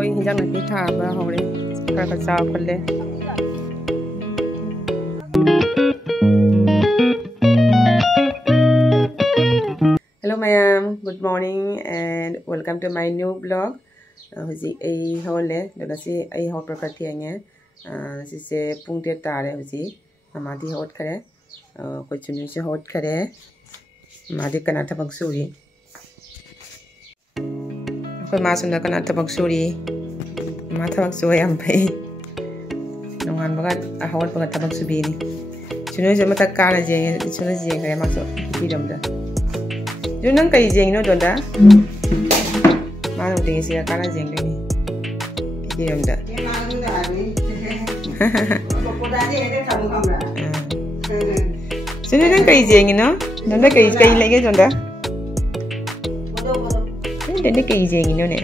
lối hình là cái thả và hầu đấy cả sao con lên. Hello ma'am, good morning and welcome to my new blog. Hoji ai hole dola si ai hot prakati anya. Si se pungte tare hoji amadi hot khare. Koi chunu se hot khare. Madi kana thabak suri. Koi masunda kana thabak suri. Ma thabak su yam pai. Nongan bagat hot bagat thabak subi ni. Chunu se mata kala je chunu je khare makso bidam da. Jun nang kai jeng no donda. Ma no ting sia kala jeng ni. Bidam da. Sini nang kai jeng no. Donda kai lagi donda. Donda kai jeng no ne.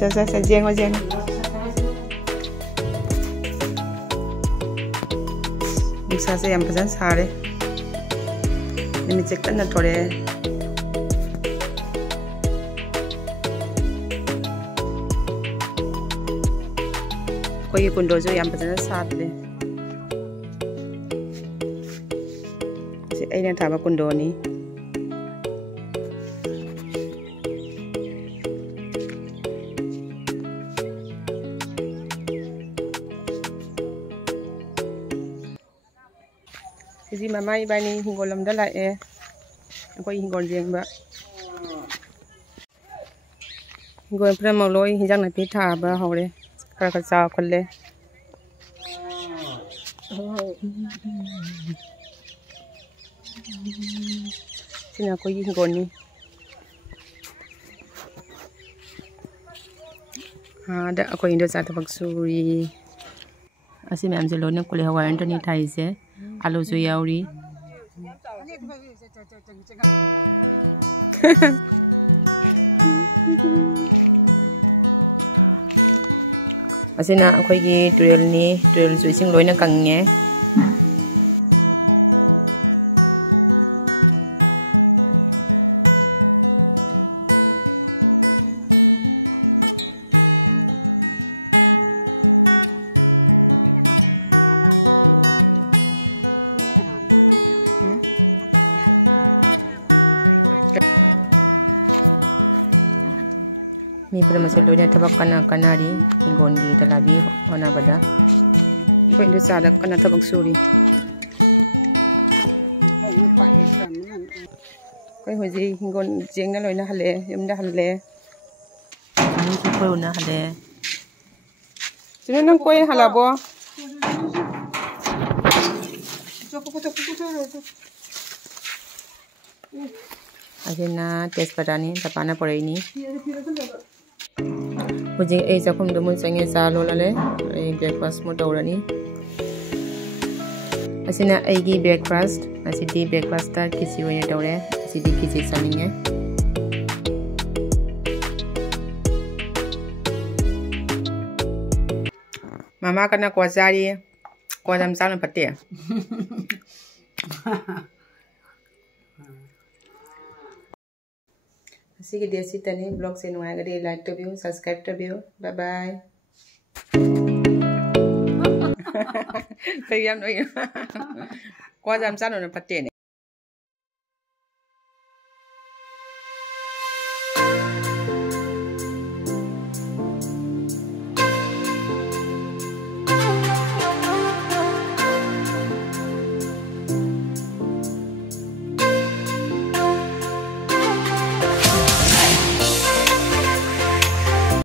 Sa jeng o jeng. Bisa sa yang pesan sare. Ini cek kan tore. Koi kundo jo yang pesan saat deh. Si ini thaba kundo ni. Jadi mama ibani hinggolam dala koi hinggol jeng ba. Hinggol pernah mauloi hinjang nanti thaba hore kara sa kolle. Sini koi hinggol ni. Ada aku Indo satu baksuri. Asi ma'am jelo ne kule hawa Anthony thai se alu su yauri. Asina akhoi gi trail ni trail su sing loina kangne. Ni pada masa dulunya tabak kanari hinggon di talabi hona bada. Ko Indo sada kana tabak suri. Koi hoji hinggon jeng na loina hale yumda hale. Ni ko na hale. Sino nang koi halabo? Asina tes padani tapana pore ini. Hoji ai jakhum do mun sange sa lo lale ai breakfast mo dawrani. Asina ai gi breakfast asidi breakfast ta kisi oye dawre asidi kisi saninge. Mama kana ko jari ko jam salan patte. Así que de así tenéis blog se no haga de like to view, subscribe to view, bye bye. Pero ya no hay. Qua jam sao nó phát triển